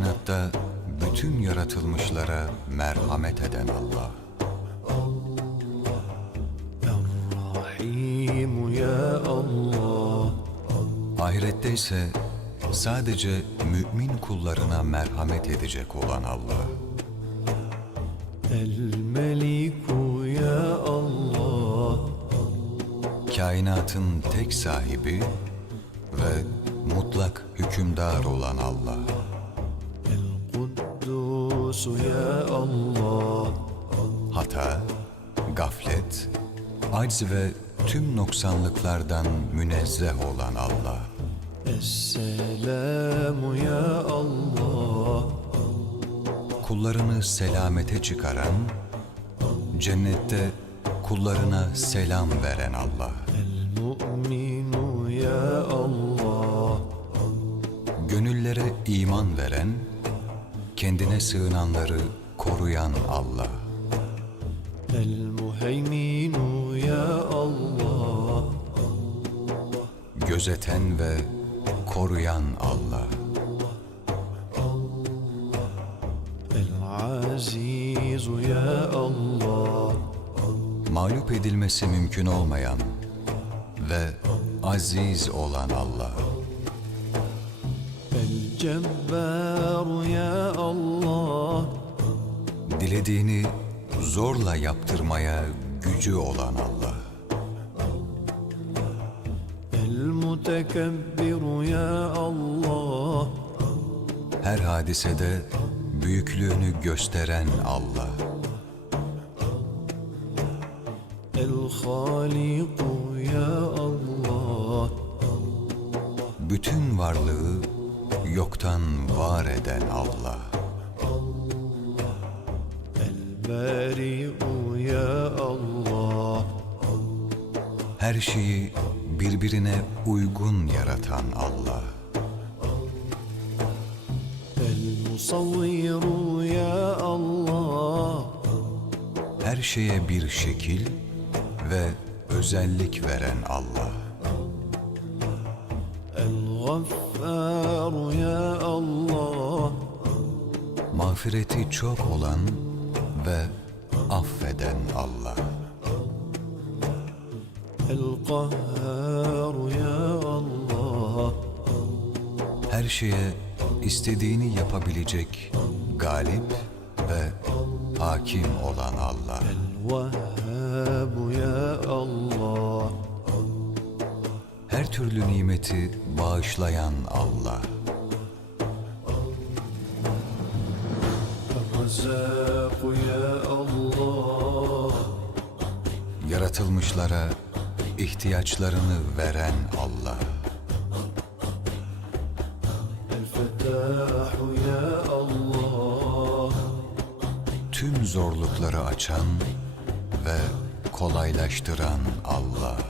kainatta bütün yaratılmışlara merhamet eden Allah. Ahirette ise sadece mümin kullarına merhamet edecek olan Allah. El ya Allah. Kainatın tek sahibi ve mutlak hükümdar olan Allah arzusu ya Allah. Hata, gaflet, acz ve tüm noksanlıklardan münezzeh olan Allah. Esselamu ya Allah. Kullarını selamete çıkaran, cennette kullarına selam veren Allah. El mu'minu ya Allah. Gönüllere iman veren, kendine sığınanları koruyan Allah. El muheyminu ya Allah. Gözeten ve koruyan Allah. El azizu ya Allah. Mağlup edilmesi mümkün olmayan ve aziz olan Allah. Cebbar ya Allah. Dilediğini zorla yaptırmaya gücü olan Allah. El mutekebbir ya Allah. Her hadisede büyüklüğünü gösteren Allah. El haliku ya Allah. Bütün varlığı yoktan var eden Allah. Allah, el-Beri'u ya Allah. Her şeyi birbirine uygun yaratan Allah. Musavviru ya Allah. Her şeye bir şekil ve özellik veren Allah. Gaffaru ya Allah. Mağfireti çok olan ve affeden Allah. El Kahharu ya Allah. Her şeye istediğini yapabilecek galip ve hakim olan Allah. El Vehhabu ya Allah türlü nimeti bağışlayan Allah. Yaratılmışlara ihtiyaçlarını veren Allah. Tüm zorlukları açan ve kolaylaştıran Allah.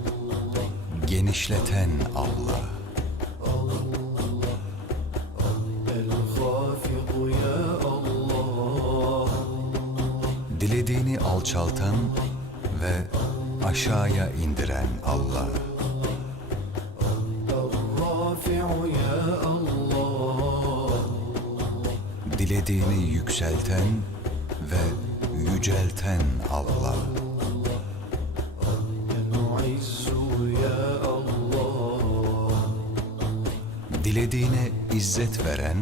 genişleten Allah. Dilediğini alçaltan ve aşağıya indiren Allah. Dilediğini yükselten ve yücelten Allah. Dilediğine izzet veren,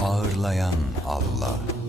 ağırlayan Allah.